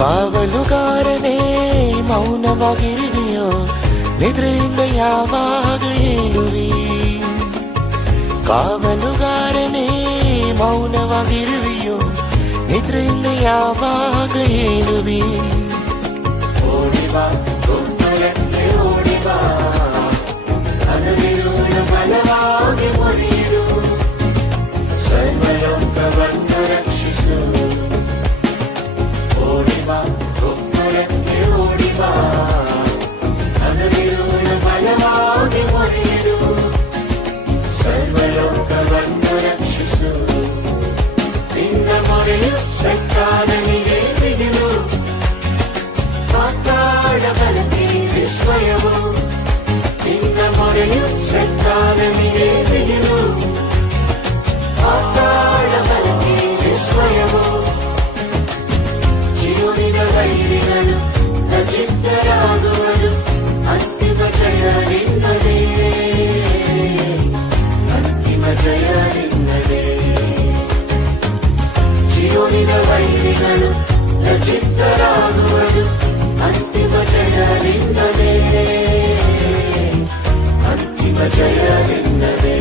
ಕಾವಲುಗಾರನೇ ಮೌನವಾಗಿರುವೆಯೋ, ನಿದ್ರೆಯಿಂದ ಯಾವಾಗ ಏಳುವಿ? ಕಾವಲುಗಾರನೇ ಮೌನವಾಗಿರುವೆಯೋ, ನಿದ್ರೆಯಿಂದ ಯಾವಾಗ ಏಳುವಿ? ಓಡಿಬಾ ಗೊಂದಲಕ್ಕೆ ಓಡಿಬಾ, ಅದರಿರುಳ ಬಲವಾಗಿ ಮುರಿದು ಸರ್ವಲೋಕವನ್ನು ರಕ್ಷಿಸು. ಓಡಿಬಾ ಗೊಂದಲಕ್ಕೆ ಓಡಿಬಾ, ಅದರಿರುಳ ಬಲವಾಗಿ ಮುರಿದು ಸರ್ವಲೋಕವನ್ನು ರಕ್ಷಿಸು. ನಿನ್ನ ಮೊರೆಯು ಸೈತಾನನಿಗೆ ಬಿಗಿಲು, ಪಾತಾಳ ಬಲಕ್ಕೆ ವಿಸ್ಮಯವು. ನಿನ್ನ ಮೊರೆಯು ಸೈತಾನನಿಗೆ ಬಿಗಿಲು, ಪಾತಾಳ ಬಲಕ್ಕೆ ವಿಸ್ಮಯವು. ಜೀವನಿನ ವೈರಿಗಳು ಲಜ್ಜಿತರಾಗುವರು, ಅಂತಿಮ ಜಯ ನಿನ್ನದೇ, ಅಂತಿಮ ಜಯ ನಿನ್ನದೇ. ಜೀವನಿನ ವೈರಿಗಳು ಲಜ್ಜಿತರಾಗುವರು, ಅಂತಿಮ ಜಯ ನಿನ್ನದೇ, ಅಂತಿಮ ಜಯ ನಿನ್ನದೇ.